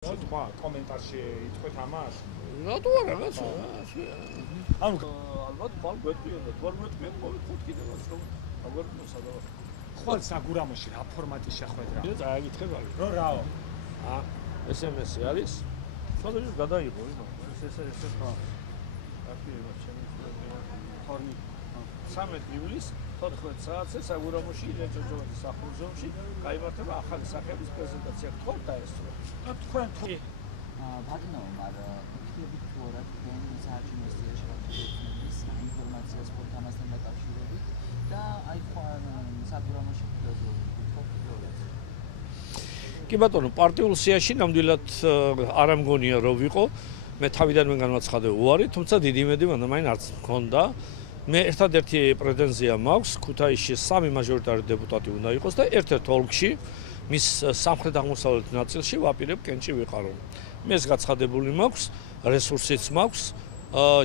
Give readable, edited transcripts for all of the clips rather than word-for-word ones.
თქვა კომენტარში იტყვეთ ამას? რატო არა რაღაცა? ანუ ალბათ ხვალ გვეტყვიოდა, თუ არ გვეტყვიეთ, მოვიხოთ კიდევ რომ აღარ მოსადა. ხვალ საგურამოში რა ფორმატი შეხვედრა? წააგითხებალი. რო რაო? SMS-ი არის. სულ გადაიღო, ეს ხა. აქტივება ჩემი ფორმი 13 ივლისს 14 საათზე საგურამოში ილეჭოჯოვაძის სახლ-მუზეუმში გაიმართება ახალი სახების პრეზენტაცია. თქვენ დაესწრო. თქვენ თუ ბატონო, მაგრამ ხდებით თუ არა თქვენ საარჩევნო სიაში გაქვთ ინფორმაციას ფორტამასთან დაკავშირებით და აი საგურამოში კი ბატონო, პარტიულ სიაში ნამდვილად არ ამგონია რომ ვიყო. მე თავიდანვე განვაცხადე უარი, თუმცა დიდი იმედი მაინც არც მქონდა. მე ერთადერთი პრეტენზია მაქვს, ქუთაისში 3 მაჟორიტარი დეპუტატი უნდა იყოს და ერთ-ერთ ოლქში მის სამხრეთ-აღმოსავლეთ ნაწილში ვაპირებ კენჭი ვიყარო. მე ეს გაცხადებული მაქვს, რესურსიც მაქვს.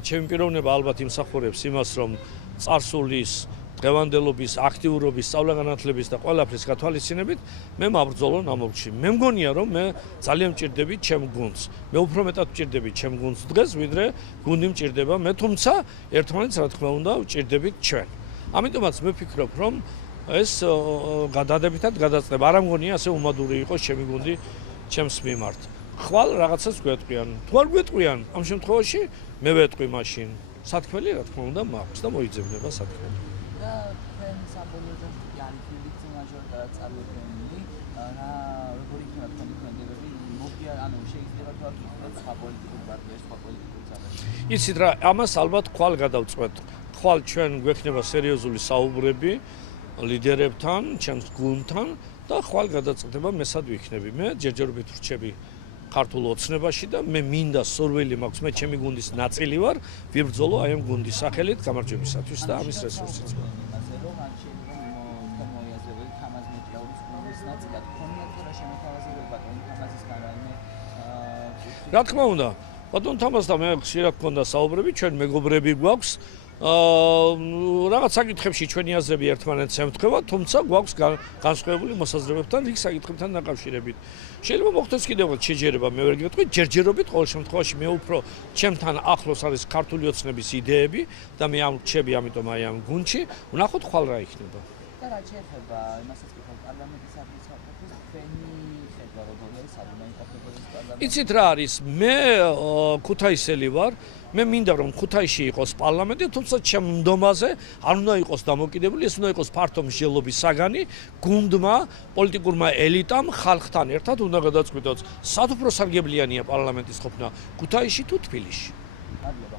ჩემი პიროვნება ალბათ იმსახურებს იმას, რომ წარსულის დღევანდელობის, აქტიურობის, სწავლა-განათლების და ყველაფრის გათვალისწინებით მე მაბრძოლო ნამოქმედში. მე მგონია, რომ მე ძალიან მჭირდებით ჩემ გუნდს. მე უფრო მეტად მჭირდებით ჩემ გუნდს დღეს, ვიდრე გუნდი მჭირდება მე, თუმცა ერთმანეთს რა თქმა უნდა ვჭირდებით ჩვენ. ამიტომაც მე ვფიქრობ, რომ ეს დადებითად გადაწყდება. არ ამგონია ასე უმადური იყოს ჩემი გუნდი ჩემს მიმართ. ხვალ რაღაცას გვეტყვიან. თუ არ გვეტყვიან, ამ შემთხვევაში მე ვეტყვი მაშინ. სათქმელი რა თქმა უნდა მაქვს და მოიძებნება სათქმელი. და თქვენ საბოლოო განხილვის მაჟორიტარად წარმოქმნილი რა როგორი იქნება თქვენი ქმედებები მოგია ანუ შეიძლება თქვა რომ სხვა პოლიტიკურ პარტიას სხვა პოლიტიკურ ძალებს იცით რა ამას ალბათ ხვალ გადავწყვეტ ხვალ ჩვენ გვექნება სერიოზული საუბრები ლიდერებთან ჩემს გუნდთან და ხვალ გადაწყვეტება მესად ვიქნები მე ჯერჯერობით ვრჩები ქართულ ოცნებაში და მე მინდა სურვილი მაქვს მე ჩემი გუნდის ნაწილი ვარ ვიბრძოლო აი ამ გუნდის სახელით გამარჯვებისათვის და ამის რესურსიც მაქვს რა თქმა უნდა ბატონ თამასთან მე ხშირად გქონდა საუბრები ჩვენ მეგობრები გვაქვს რაღაც საკითხებში ჩვენი აზრები ერთმანეთს ემთხვევა თუმცა გვაქვს განსხვავებული მოსაზრებებთან რიგ საკითხებთან დაკავშირებით შეიძლება მოხდეს კიდევ შეჯერება მე ვერ გეტყვი ჯერჯერობით ყოველ შემთხვევაში მე უფრო ჩემთან ახლოს არის ქართული ოცნების იდეები და მე ამ რჩები ამიტომ აი ამ გუნდში ვნახოთ ხვალ რა იქნება და რა შეიძლება იმასაც ვქოთ პარლამენტის საფრთხის თქვენი ხედვა როგორია საბუნებრივი პარლამენტი იცით რა არის მე ქუთაისელი ვარ მე მინდა რომ ქუთაისში იყოს პარლამენტი თუმცა ჩემ მდომაზე არ უნდა იყოს დამოკიდებული ეს უნდა იყოს ფართო მსჯელობის საგანი გუნდმა პოლიტიკურმა ელიტამ ხალხთან ერთად უნდა გადაწყვიტოს სად უფრო სარგებლიანია პარლამენტის ყოფნა ქუთაისში თუ თბილისში მადლობა